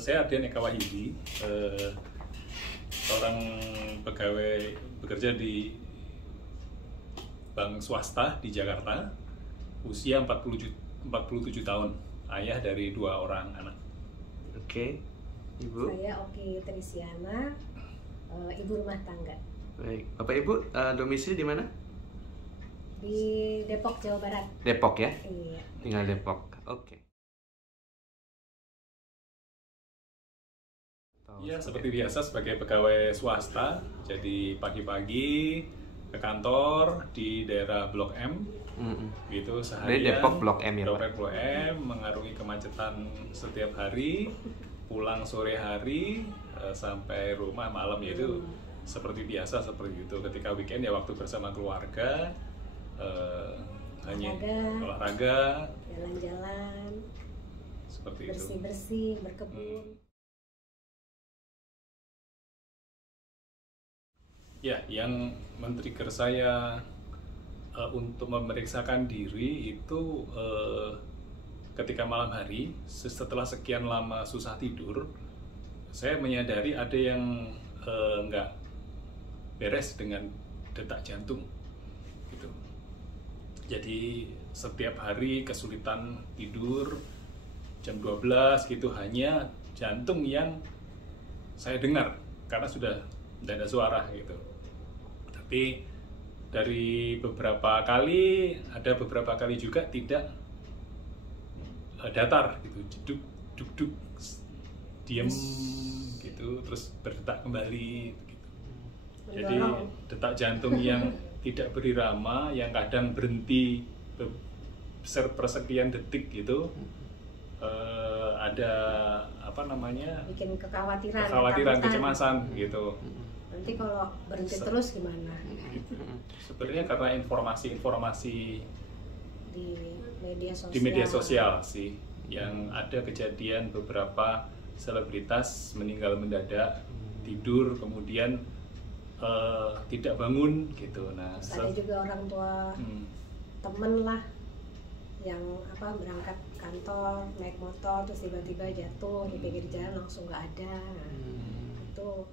Saya Ardian Eka Wahyudi, seorang pegawai bekerja di bank swasta di Jakarta, usia 47 tahun, ayah dari 2 orang anak. Oke, Ibu? Saya Oki Trisiana, ibu rumah tangga. Baik, Bapak Ibu domisili di mana? Di Depok, Jawa Barat. Depok ya? Iya. Tinggal Depok, oke. Ya, seperti biasa sebagai pegawai swasta, jadi pagi-pagi ke kantor di daerah Blok M, gitu seharian. Dari Depok Blok M ya, Pak? Depok Blok M, mengarungi kemacetan setiap hari, pulang sore hari, sampai rumah malam, yaitu seperti biasa seperti itu. Ketika weekend ya waktu bersama keluarga, hanya olahraga, jalan-jalan, seperti itu. bersih-bersih, berkebun. Ya, yang men-trigger saya untuk memeriksakan diri itu ketika malam hari, setelah sekian lama susah tidur, saya menyadari ada yang nggak beres dengan detak jantung, gitu. Jadi setiap hari kesulitan tidur, jam 12 gitu, hanya jantung yang saya dengar karena sudah tidak ada suara gitu. Tapi dari beberapa kali, ada beberapa kali juga tidak datar gitu, jeduk, duk, diem gitu, terus berdetak kembali gitu. Jadi detak jantung yang tidak berirama, yang kadang berhenti persekian detik gitu, ada apa namanya? Bikin kekhawatiran, kecemasan gitu. Nanti kalau berhenti terus gimana? Sebenarnya karena informasi-informasi di media sosial sih, yang ada kejadian beberapa selebritas meninggal mendadak, tidur kemudian tidak bangun gitu. Nah, ada juga orang tua temen lah yang berangkat kantor naik motor terus tiba-tiba jatuh di pinggir jalan, langsung nggak ada. Itu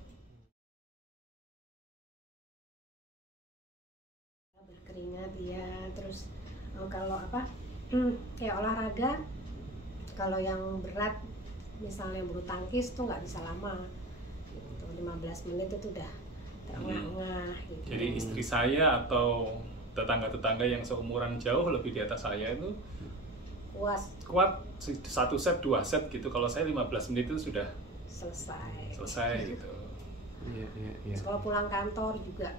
berkeringat ya. Terus kalau kayak olahraga, kalau yang berat misalnya bulu tangkis tuh nggak bisa lama gitu, 15 menit itu udah terengah-engah gitu. Jadi istri saya atau tetangga-tetangga yang seumuran jauh lebih di atas saya itu kuat 1 set 2 set gitu. Kalau saya 15 menit itu sudah selesai gitu. Iya. Kalau pulang kantor juga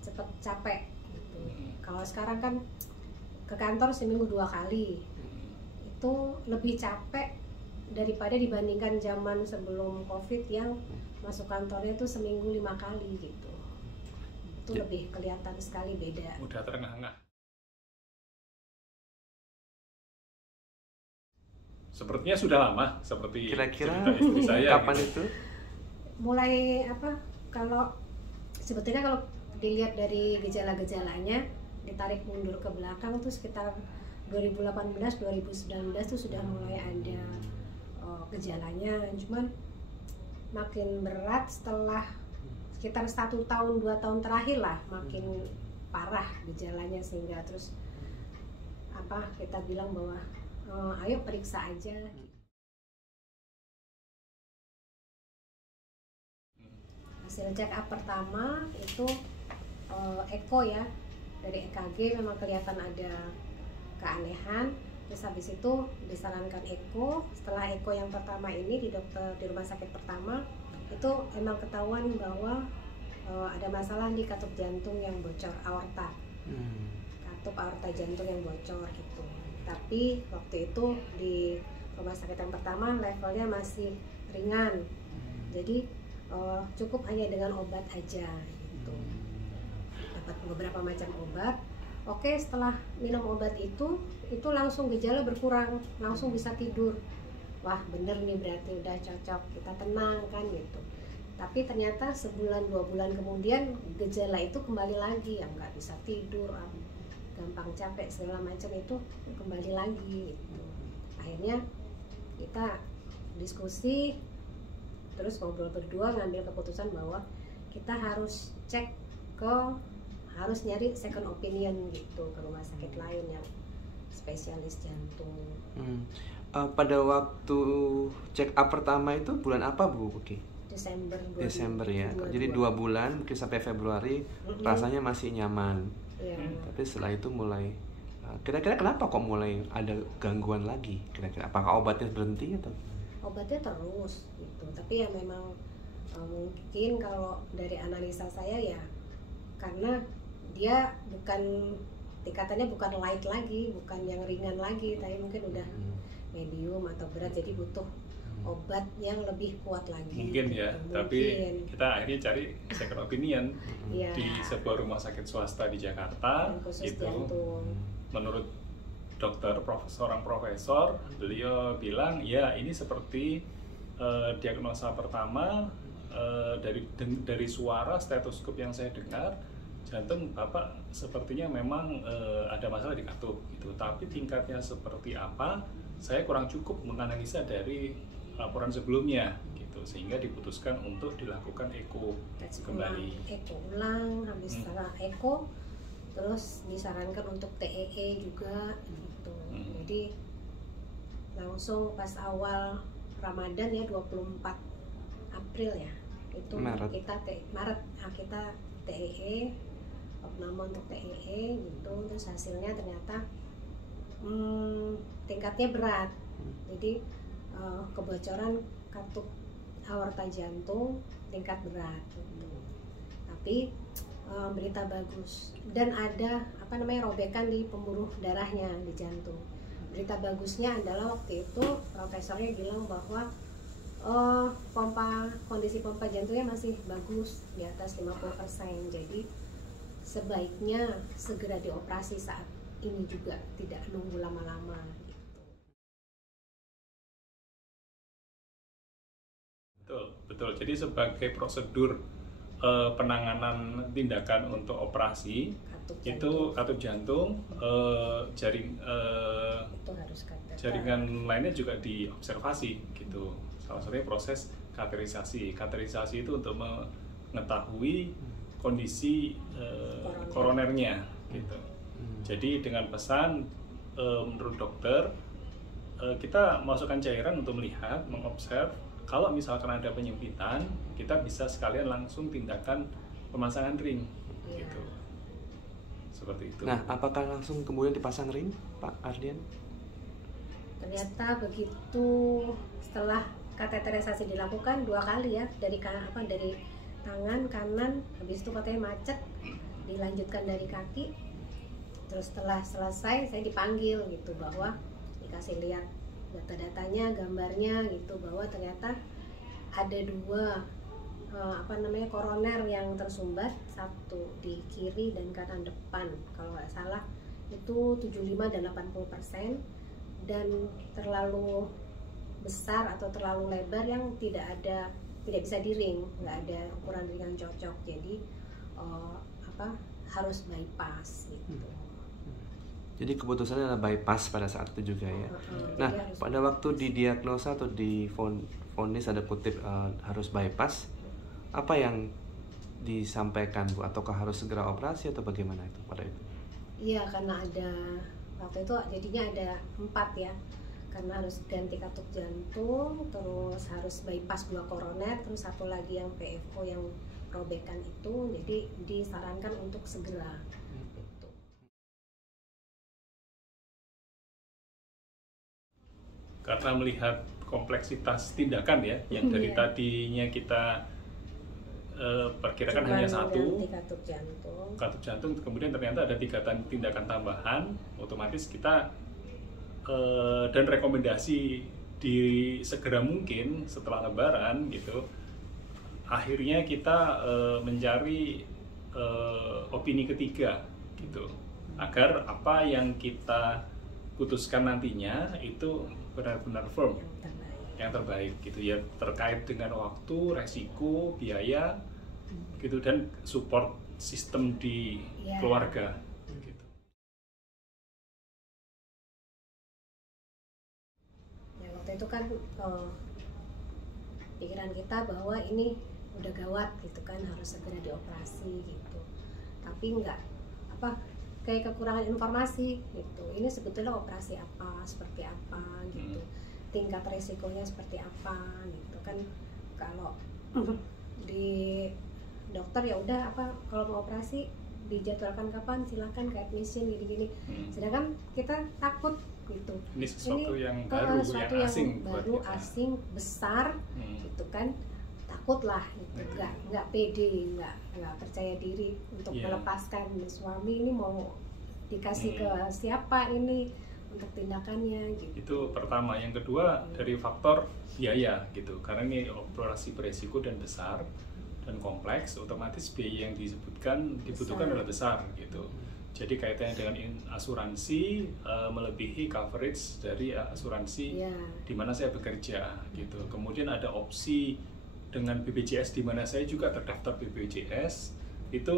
cepet capek gitu. Kalau sekarang kan ke kantor seminggu 2 kali, itu lebih capek daripada dibandingkan zaman sebelum COVID yang masuk kantornya tuh seminggu 5 kali gitu. Itu lebih kelihatan sekali beda. Udah terengah-engah. Sepertinya sudah lama, seperti kira-kira istri saya. Kapan gitu. itu? Mulai kalau sebetulnya kalau dilihat dari gejala-gejalanya, ditarik mundur ke belakang tuh sekitar 2018-2019 tuh sudah mulai ada gejalanya. Cuman makin berat setelah sekitar 1 tahun 2 tahun terakhir lah, makin parah gejalanya, sehingga terus kita bilang bahwa ayo periksa aja. Hasil check up pertama itu eko ya, dari EKG memang kelihatan ada keanehan. Terus habis itu disarankan eko. Setelah eko yang pertama ini di rumah sakit pertama, itu emang ketahuan bahwa ada masalah di katup jantung yang bocor, aorta. Katup aorta jantung yang bocor gitu. Tapi waktu itu di rumah sakit yang pertama levelnya masih ringan. Jadi cukup hanya dengan obat aja gitu. Dapat beberapa macam obat. Oke, setelah minum obat itu langsung gejala berkurang, langsung bisa tidur. Wah, bener nih, berarti udah cocok, kita tenang kan gitu. Tapi ternyata sebulan 2 bulan kemudian gejala itu kembali lagi, yang nggak bisa tidur, gampang capek segala macam itu kembali lagi gitu. Akhirnya kita diskusi, terus ngobrol berdua ngambil keputusan bahwa kita harus cek harus nyari second opinion gitu ke rumah sakit lain yang spesialis jantung. Pada waktu check up pertama itu bulan apa Bu Putih? Desember ya. Jadi 2 bulan mungkin sampai Februari rasanya masih nyaman. Tapi setelah itu mulai kira-kira kenapa kok mulai ada gangguan lagi? Kira-kira apakah obatnya berhenti atau? Obatnya terus gitu. Tapi ya memang mungkin kalau dari analisa saya ya karena dia tingkatannya bukan light lagi, bukan yang ringan lagi, tapi mungkin udah medium atau berat, jadi butuh obat yang lebih kuat lagi. Mungkin ya, tapi kita akhirnya cari second opinion di sebuah rumah sakit swasta di Jakarta. Khusus gitu. jantung. Menurut dokter, seorang profesor, beliau bilang ya ini seperti diagnosa pertama dari suara stetoskop yang saya dengar. Jantung Bapak sepertinya memang ada masalah di katup gitu. Tapi tingkatnya seperti apa, saya kurang cukup menganalisa dari laporan sebelumnya gitu, sehingga diputuskan untuk dilakukan eko kembali. Eko ulang, habis setelah eko terus disarankan untuk TEE juga gitu. Jadi langsung pas awal Ramadan ya 24 April ya. Itu Maret. kita TEE, opname untuk TEE gitu, terus hasilnya ternyata tingkatnya berat, jadi kebocoran katup aorta jantung tingkat berat gitu. Tapi berita bagus, dan ada robekan di pembuluh darahnya di jantung. Berita bagusnya adalah waktu itu profesornya bilang bahwa kondisi pompa jantungnya masih bagus di atas 50%, jadi sebaiknya segera dioperasi saat ini juga, tidak nunggu lama-lama gitu. Betul. Jadi sebagai prosedur penanganan tindakan untuk operasi katup jantung, Itu harus jaringan lainnya juga diobservasi gitu. Salah satunya proses kateterisasi. Kateterisasi itu untuk mengetahui kondisi koronernya gitu. Jadi dengan pesan menurut dokter kita masukkan cairan untuk melihat, mengobserv. Kalau misalkan ada penyempitan, kita bisa sekalian langsung tindakan pemasangan ring gitu. Seperti itu. Nah, apakah langsung kemudian dipasang ring, Pak Ardian? Ternyata begitu, setelah kateterisasi dilakukan 2 kali ya, dari tangan kanan, habis itu katanya macet, dilanjutkan dari kaki. Terus setelah selesai saya dipanggil gitu, bahwa dikasih lihat data-datanya, gambarnya gitu, bahwa ternyata ada 2 koroner yang tersumbat, satu di kiri dan kanan depan kalau nggak salah, itu 75 dan 80%, dan terlalu besar atau terlalu lebar yang tidak bisa di-ring, nggak ada ukuran ring yang cocok, jadi harus bypass gitu. Jadi keputusannya adalah bypass pada saat itu juga ya. Nah, pada waktu didiagnosa atau divonis ada kutip harus bypass, apa yang disampaikan Bu? Ataukah harus segera operasi atau bagaimana itu pada itu? Iya, karena waktu itu jadinya ada 4 ya, karena harus ganti katup jantung, terus harus bypass 2 koroner, terus satu lagi yang PFO yang robekan itu, jadi disarankan untuk segera. Karena melihat kompleksitas tindakan ya, yang dari tadinya kita perkirakan hanya satu katup jantung, kemudian ternyata ada 3 tindakan tambahan, otomatis kita dan rekomendasi segera mungkin setelah Lebaran gitu, akhirnya kita mencari opini ketiga gitu, agar apa yang kita putuskan nantinya itu benar-benar firm, yang terbaik gitu ya, terkait dengan waktu, resiko, biaya gitu, dan support sistem di keluarga gitu. Ya, waktu itu kan pikiran kita bahwa ini udah gawat gitu kan, harus segera dioperasi gitu. Tapi enggak, kayak kekurangan informasi gitu. Ini sebetulnya operasi apa, seperti apa gitu, tingkat resikonya seperti apa gitu kan. Kalau di dokter ya udah kalau mau operasi dijadwalkan kapan, silakan ke admission gini-gini. Sedangkan kita takut gitu. Ini sesuatu yang baru, yang asing, asing, besar, gitu kan. Takut lah, gitu. Nggak pede, nggak percaya diri untuk melepaskan suami ini, mau dikasih ke siapa ini untuk tindakannya. Gitu. Itu pertama. Yang kedua dari faktor biaya gitu. Karena ini operasi beresiko dan besar dan kompleks, otomatis biaya yang dibutuhkan adalah besar gitu. Jadi kaitannya dengan asuransi melebihi coverage dari asuransi di mana saya bekerja gitu. Kemudian ada opsi dengan BPJS di mana saya juga terdaftar BPJS, itu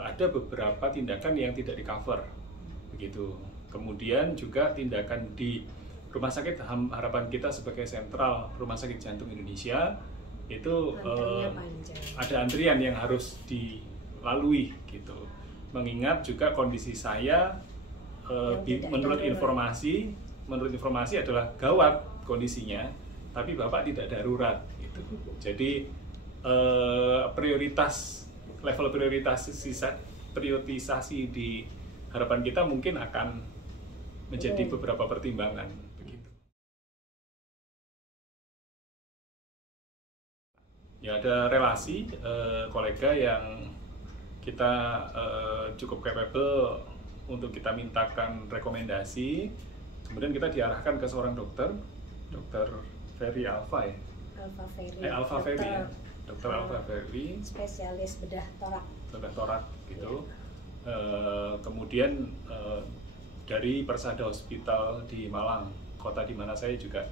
ada beberapa tindakan yang tidak di cover begitu. Kemudian juga tindakan di Rumah Sakit Harapan Kita sebagai sentral Rumah Sakit Jantung Indonesia itu ada antrian yang harus dilalui gitu. Mengingat juga kondisi saya menurut informasi adalah gawat kondisinya, tapi Bapak tidak darurat gitu. Jadi level prioritisasi di Harapan Kita mungkin akan menjadi beberapa pertimbangan. Ya, ada relasi kolega yang kita cukup capable untuk kita mintakan rekomendasi, kemudian kita diarahkan ke seorang dokter, Dr. Ferry Alfa ya? Alfa Ferry ya? Dr. Alfa Ferry, spesialis bedah torak gitu. Kemudian dari Persada Hospital di Malang, kota di mana saya juga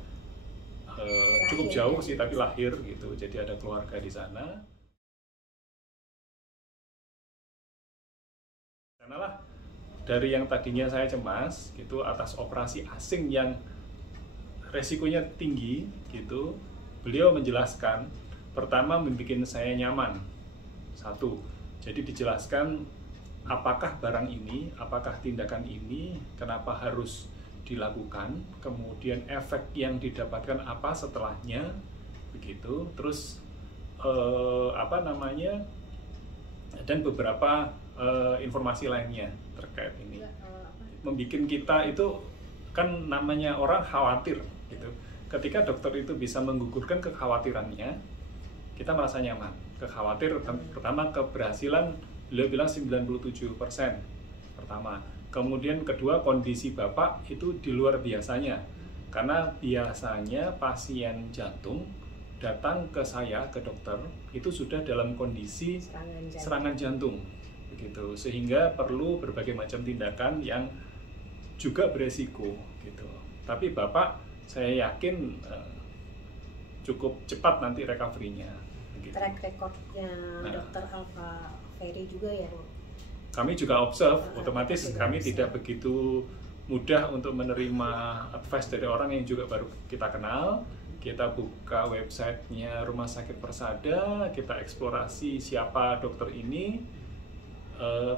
cukup jauh sih, tapi lahir gitu. Jadi ada keluarga di sana. Karena dari yang tadinya saya cemas gitu atas operasi asing yang resikonya tinggi gitu, beliau menjelaskan, pertama membuat saya nyaman. Satu, jadi dijelaskan apakah barang ini, apakah tindakan ini, kenapa harus dilakukan, kemudian efek yang didapatkan apa setelahnya, begitu. Terus dan beberapa informasi lainnya terkait ini. Membikin kita itu kan namanya orang khawatir gitu. Ketika dokter itu bisa menggugurkan kekhawatirannya, kita merasa nyaman. Khawatir pertama keberhasilan, beliau bilang 97% pertama. Kemudian kedua, kondisi Bapak itu di luar biasanya. Karena biasanya pasien jantung datang ke saya, ke dokter, itu sudah dalam kondisi serangan jantung. Begitu. Sehingga perlu berbagai macam tindakan yang juga beresiko gitu. Tapi Bapak saya yakin cukup cepat nanti recovery-nya. Begitu. Track record-nya Dr. Alfa Ferry juga yang kami juga observe, otomatis kami tidak begitu mudah untuk menerima advice dari orang yang juga baru kita kenal. Kita buka websitenya Rumah Sakit Persada, kita eksplorasi siapa dokter ini,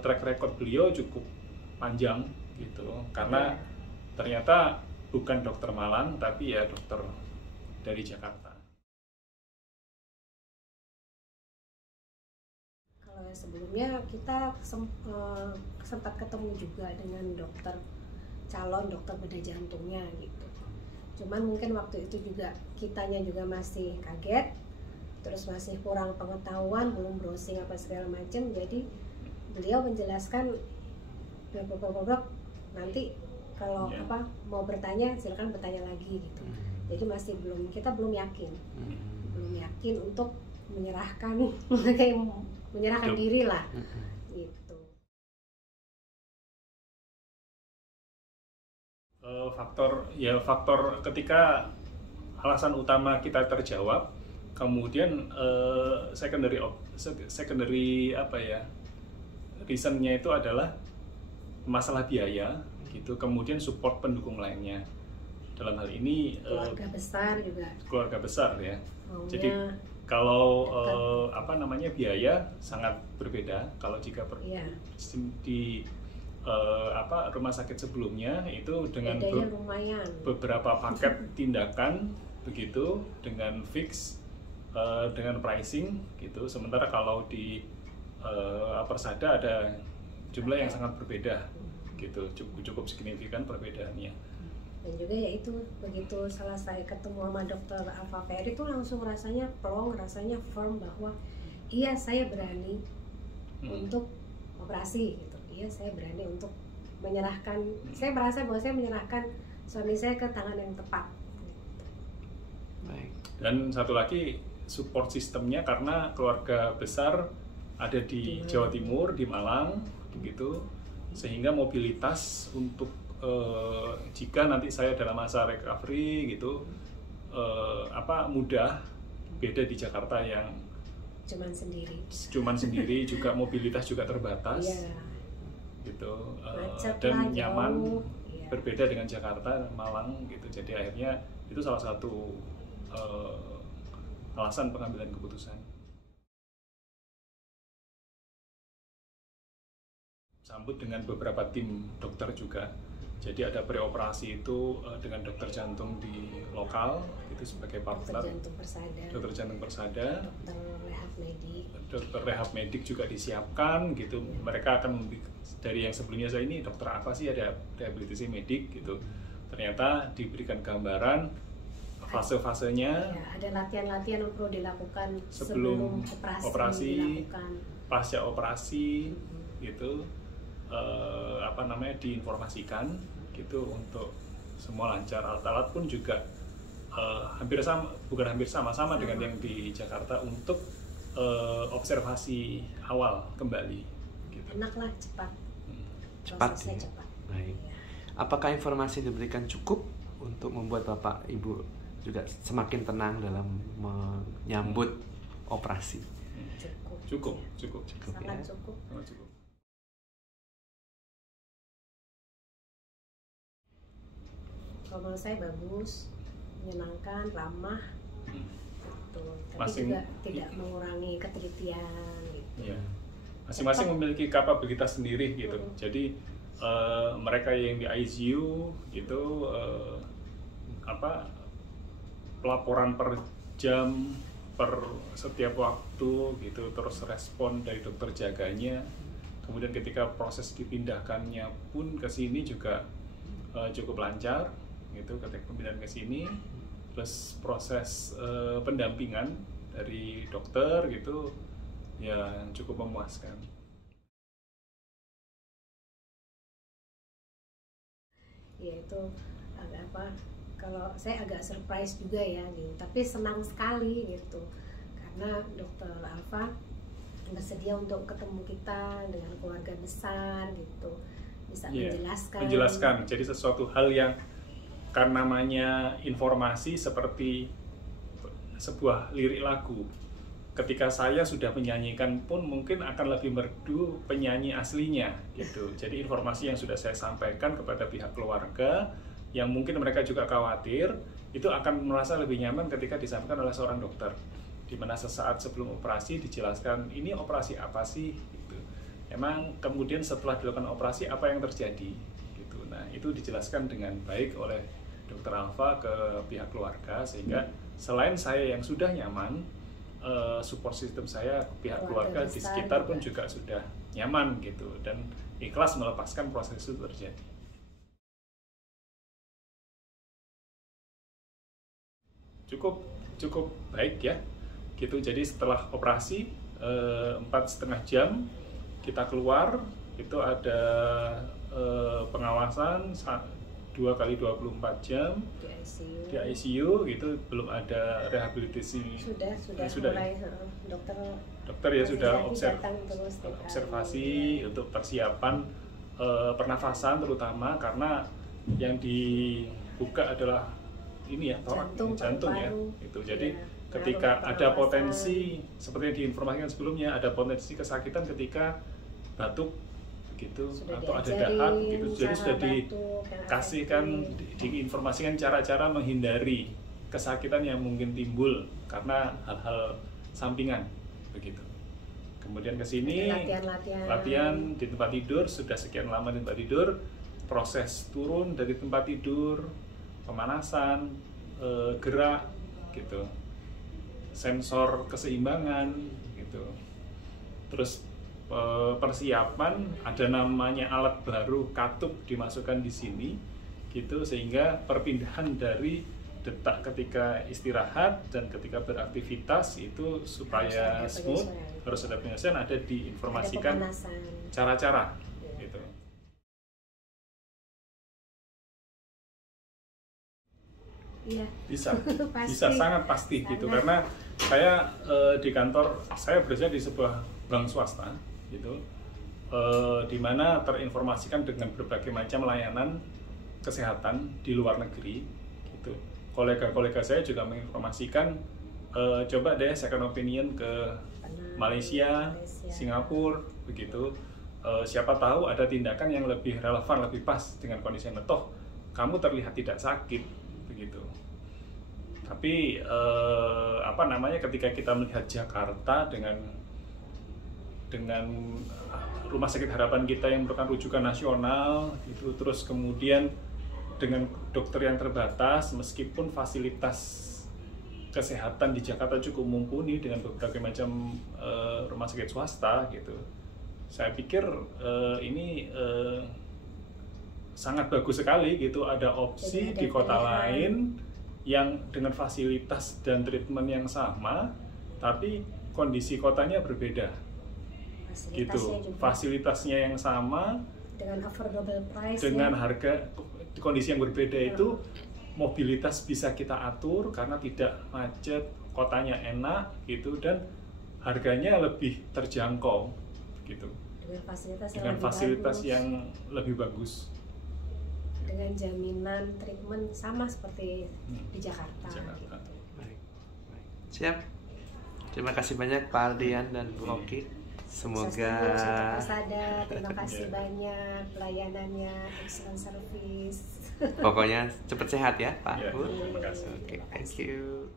track record beliau cukup panjang gitu, karena ternyata bukan dokter Malang, tapi ya dokter dari Jakarta. Sebelumnya kita sempat ketemu juga dengan calon dokter bedah jantungnya gitu. Cuman mungkin waktu itu juga kitanya juga masih kaget, terus masih kurang pengetahuan, belum browsing apa segala macam. Jadi beliau menjelaskan nanti kalau mau bertanya silakan bertanya lagi gitu. Jadi kita belum yakin untuk menyerahkan diri lah gitu. Faktor ketika alasan utama kita terjawab, kemudian secondary reasonnya itu adalah masalah biaya gitu, kemudian support pendukung lainnya. dalam hal ini keluarga besar juga. Keluarga besar ya. Maunya Jadi kalau apa namanya biaya sangat berbeda. Kalau jika iya, di rumah sakit sebelumnya itu dengan bedanya lumayan. beberapa paket tindakan begitu dengan fix dengan pricing gitu. Sementara kalau di Persada ada jumlah yang sangat berbeda gitu, cukup signifikan perbedaannya. Dan juga ya itu, begitu setelah saya ketemu sama dokter Alfa Ferry itu langsung rasanya plong, rasanya firm bahwa iya saya berani untuk operasi gitu. Iya saya berani untuk menyerahkan, saya merasa bahwa saya menyerahkan suami saya ke tangan yang tepat. Baik. Dan satu lagi support sistemnya karena keluarga besar ada di Jawa Timur, di Malang begitu, sehingga mobilitas untuk jika nanti saya dalam masa recovery gitu mudah, beda di Jakarta yang cuman sendiri juga mobilitas juga terbatas. Iya. Gitu Macet dan lah, nyaman jauh. Iya. Berbeda dengan Jakarta, Malang gitu. Jadi akhirnya itu salah satu alasan pengambilan keputusan. Sambut dengan beberapa tim dokter juga. Jadi ada preoperasi itu dengan dokter jantung di lokal itu sebagai partner. Dokter jantung Persada. Dokter rehab medik juga disiapkan gitu. Mereka akan dari yang sebelumnya saya ini dokter apa sih, ada rehabilitasi medik gitu. Ternyata diberikan gambaran fase-fasenya. Ya, ada latihan-latihan yang perlu dilakukan sebelum operasi dilakukan. Pasca operasi gitu. Diinformasikan gitu untuk semua lancar. Alat-alat pun juga hampir sama dengan yang di Jakarta untuk observasi awal kembali gitu. Enaklah cepat. Cepat Prosesnya ya. cepat. Baik. Ya. Apakah informasi yang diberikan cukup untuk membuat Bapak Ibu juga semakin tenang dalam menyambut operasi? Cukup Sangat ya. cukup. Sangat cukup. Kalau menurut saya bagus, menyenangkan, ramah, gitu. Tapi juga tidak mengurangi ketelitian, gitu. Ya. Masing-masing memiliki kapabilitas sendiri gitu. Jadi mereka yang di ICU gitu pelaporan per jam, per setiap waktu gitu, terus respon dari dokter jaganya. Kemudian ketika proses dipindahkannya pun ke sini juga cukup lancar gitu, ketika pemindahan ke sini, plus proses pendampingan dari dokter gitu ya cukup memuaskan. Ya itu kalau saya agak surprise juga ya gitu, tapi senang sekali gitu karena dokter Alfa bersedia untuk ketemu kita dengan keluarga besar gitu, bisa menjelaskan. Jadi sesuatu hal yang kan namanya informasi seperti sebuah lirik lagu. Ketika saya sudah menyanyikan pun mungkin akan lebih merdu penyanyi aslinya gitu. Jadi informasi yang sudah saya sampaikan kepada pihak keluarga yang mungkin mereka juga khawatir itu akan merasa lebih nyaman ketika disampaikan oleh seorang dokter. Di mana sesaat sebelum operasi dijelaskan ini operasi apa sih gitu. Emang kemudian setelah dilakukan operasi apa yang terjadi gitu. Nah, itu dijelaskan dengan baik oleh dokter Alfa ke pihak keluarga sehingga selain saya yang sudah nyaman, support system saya, pihak keluarga di sekitar pun juga sudah nyaman gitu dan ikhlas melepaskan proses itu terjadi. Cukup baik ya gitu. Jadi setelah operasi 4,5 jam kita keluar, itu ada pengawasan 2x24 jam di ICU gitu, belum ada rehabilitasi. Sudah mulai dokter ya sudah observasi untuk persiapan pernafasan terutama karena yang dibuka adalah ini ya jantung ya itu. Jadi ketika ada potensi seperti yang diinformasikan sebelumnya, ada potensi kesakitan ketika batuk gitu, Sudah atau ada diajarin dahak gitu, jadi cara sudah batuk yang dikasihkan, efektif. diinformasikan cara-cara menghindari kesakitan yang mungkin timbul karena hal-hal sampingan begitu. Kemudian ke sini latihan di tempat tidur, sudah sekian lama di tempat tidur, proses turun dari tempat tidur, pemanasan, gerak gitu, sensor keseimbangan gitu. Terus persiapan, ada namanya alat baru katup dimasukkan di sini gitu, sehingga perpindahan dari detak ketika istirahat dan ketika beraktivitas itu supaya smooth, harus ada penyesuaian, ada diinformasikan cara-cara gitu. Iya. Bisa, Pasti. bisa sangat pasti gitu, karena saya di kantor, saya bekerja di sebuah bank swasta gitu, di mana terinformasikan dengan berbagai macam layanan kesehatan di luar negeri gitu. Kolega-kolega saya juga menginformasikan, coba deh second opinion ke Malaysia, Singapura begitu. Siapa tahu ada tindakan yang lebih relevan, lebih pas dengan kondisi Anda. Toh kamu terlihat tidak sakit begitu. Tapi ketika kita melihat Jakarta dengan Rumah Sakit Harapan kita yang merupakan rujukan nasional gitu, terus kemudian dengan dokter yang terbatas, meskipun fasilitas kesehatan di Jakarta cukup mumpuni dengan berbagai macam rumah sakit swasta gitu, saya pikir ini sangat bagus sekali gitu, ada opsi di kota lain yang dengan fasilitas dan treatment yang sama, tapi kondisi kotanya berbeda gitu, fasilitasnya yang sama dengan affordable price, dengan harga kondisi yang berbeda itu, mobilitas bisa kita atur karena tidak macet, kotanya enak gitu, dan harganya lebih terjangkau gitu, dengan fasilitas yang lebih bagus, dengan jaminan treatment sama seperti di Jakarta. Gitu. Baik. Siap. Terima kasih banyak Pak Ardian dan Bu Oki. Semoga terima kasih banyak pelayanannya, excellent service. Pokoknya cepat sehat ya Pak. Ya, terima kasih. Oke, thank you.